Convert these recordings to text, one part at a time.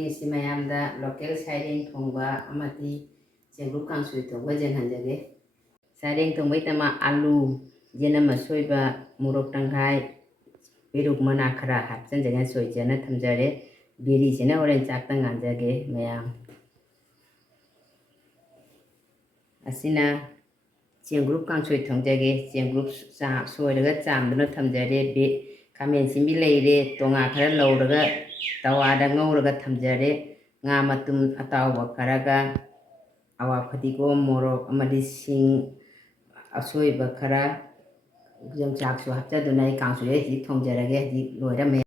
ꯏꯁꯤ ꯃꯌꯥꯝꯗ ꯂꯣꯀꯦꯜ ꯁꯥꯏꯔꯦꯡ ꯊꯣꯡꯕ ꯑꯃꯗꯤ ꯆꯦꯡꯒ꯭ꯔꯨꯞ ꯀꯥꯡꯁꯣꯏ ꯊꯣꯡꯕ ꯌꯦꯡꯍꯟꯖꯒꯦ꯫ ꯁꯥꯏꯔꯦꯡ ꯊꯣꯡꯕꯒꯤꯗꯃꯛ ꯑꯥꯂꯨ ꯌꯦꯅꯝ ꯑꯁꯣꯏꯕ ꯃꯣꯔꯣꯛ ꯇꯪꯈꯥꯏ ꯄꯦꯔꯨꯛ ꯃꯅꯥ ꯈꯔ ꯍꯥꯞꯆꯤꯟꯖꯒꯦ ꯁꯣꯏꯖꯅ ꯊꯝꯖꯔꯦ꯫ ꯕꯦꯔꯤꯁꯤꯅ ꯍꯣꯔꯦꯟ ꯆꯥꯛꯇ ꯉꯥꯟꯖꯒꯦ ꯃꯌꯥꯝ꯫ ꯑꯁꯤꯅ ꯆꯦꯡꯒ꯭ꯔꯨꯞ ꯀꯥꯡꯁꯣꯏ ꯊꯣꯡꯖꯒꯦ꯫ ꯆꯦꯡꯒ꯭ꯔꯨꯞ ꯁꯣꯏꯔꯒ ꯆꯥꯝꯗꯨꯅ ꯊꯝꯖꯔꯦ꯫ ꯈꯥꯃꯦꯟ ꯑꯁꯤꯟꯕꯤ ꯂꯩꯔꯦ꯫ ꯇꯣꯉꯥ ꯈꯔ ꯂꯧꯔꯒ ꯇꯋꯥꯗ ꯉꯧꯔꯒ ꯊꯝꯖꯔꯦ꯫ ꯉꯥ ꯃꯇꯨꯝ ꯑꯇꯥꯎꯕ ꯈꯔꯒ ꯑꯋꯥ ꯐꯗꯤꯒꯣꯝ ꯃꯣꯔꯣꯛ ꯑꯃꯗꯤ ꯁꯤꯡ ꯑꯁꯣꯏꯕ ꯈꯔ ꯌꯣꯡꯆꯥꯛꯁꯨ ꯍꯥꯞꯆꯗꯨꯅ ꯑꯩ ꯀꯥꯡꯁꯣꯏ ꯍꯧꯖꯤꯛ ꯊꯣꯡꯖꯔꯒꯦ꯫ ꯍꯧꯖꯤꯛ ꯂꯣꯏꯔꯝꯃꯦ꯫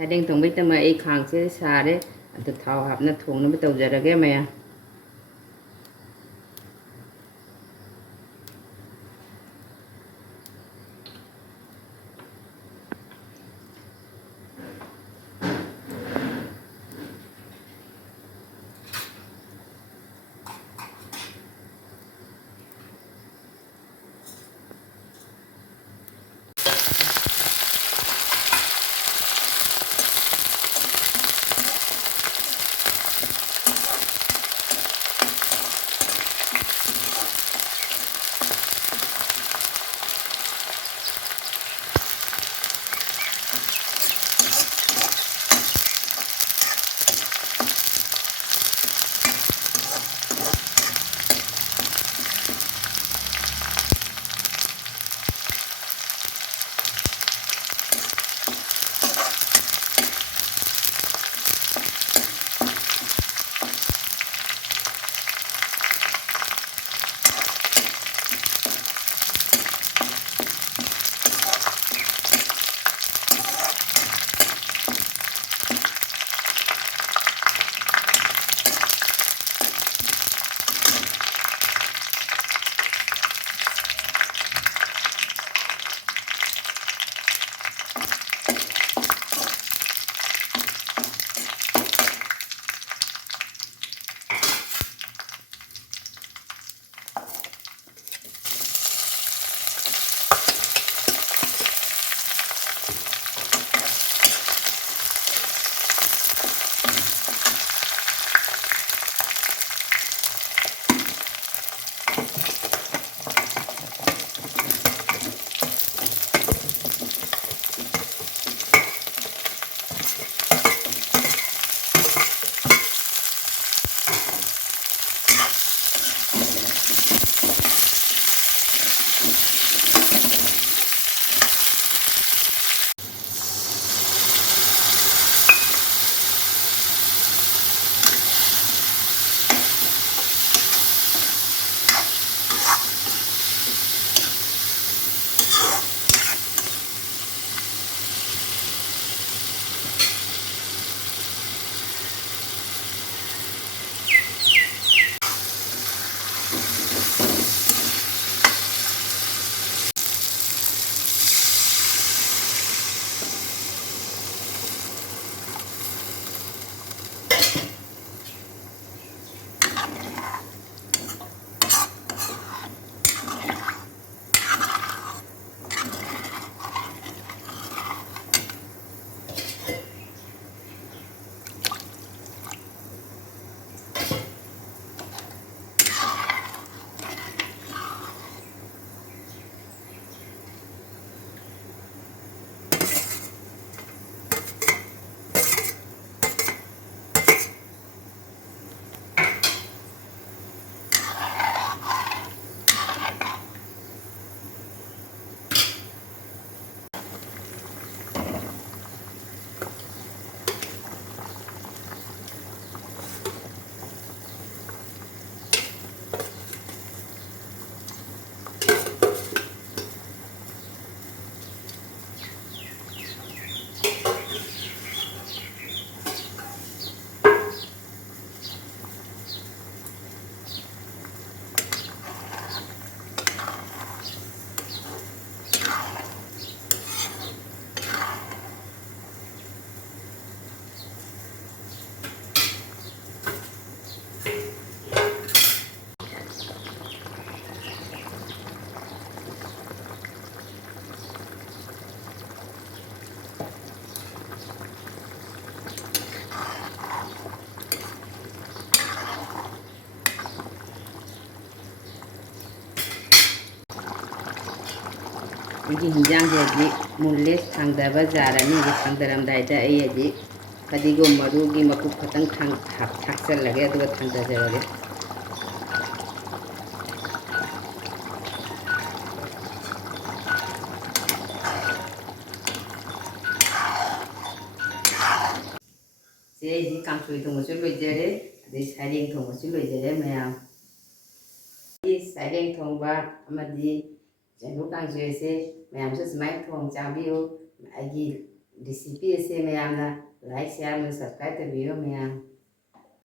ꯁꯥꯏꯔꯦꯡ ꯊꯣꯡꯕꯒꯤꯗꯃꯛ ꯑꯩ ꯈꯥꯡꯁꯦ ꯁꯥꯔꯦ꯫ ꯑꯗꯨ ꯊꯥꯎ ꯍꯥꯞꯅ ꯊꯣꯡꯅꯕ ꯇꯧꯖꯔꯒꯦ ꯃꯌꯥꯝ꯫ ꯑꯩꯒꯤ ꯍꯤꯟꯖꯥꯡꯁꯦ ꯍꯧꯖꯤꯛ ꯃꯨꯜꯂꯦ ꯊꯥꯡꯗꯕ ꯖꯥꯔꯅꯤ ꯍꯧꯖꯤꯛ ꯊꯥꯡꯗꯔꯝꯗꯥꯏꯗ ꯑꯩ ꯍꯧꯖꯤꯛ ꯐꯗꯤꯒꯣꯝ ꯃꯔꯨꯒꯤ ꯃꯀꯨꯞ ꯈꯛꯇꯪ ꯊꯥꯛꯆꯜꯂꯒꯦ ꯑꯗꯨꯒ ꯊꯥꯡꯗꯖꯔꯒꯦ ꯁꯦ ꯑꯩꯗꯤ ꯀꯥꯡꯁꯣꯏ ꯊꯣꯡꯕꯁꯨ ꯂꯣꯏꯖꯔꯦ ꯑꯗꯩ ꯁꯔꯦꯡ ꯊꯣꯡꯕꯁꯨ ꯂꯣꯏꯖꯔꯦ ꯃꯌꯥꯝ ꯁꯔꯦꯡ ꯊꯣꯡꯕ ꯑꯃꯗꯤ ꯆꯦꯡꯒꯨꯞ ꯀꯥꯡꯁꯣꯏ ꯑꯁꯦ ꯃꯌꯥꯝꯁꯨ ꯁꯨꯃꯥꯏꯅ ꯊꯣꯡ ꯆꯥꯕꯤꯌꯨ ꯑꯩꯒꯤ ꯔꯦꯁꯤꯄꯤ ꯑꯁꯦ ꯃꯌꯥꯝꯅ ꯂꯥꯏꯛ ꯁꯤꯌꯥꯔ ꯑꯃꯁꯨꯡ ꯁꯕꯁꯀ꯭ꯔꯥꯏꯕ ꯇꯧꯕꯤꯌꯨ ꯃꯌꯥꯝ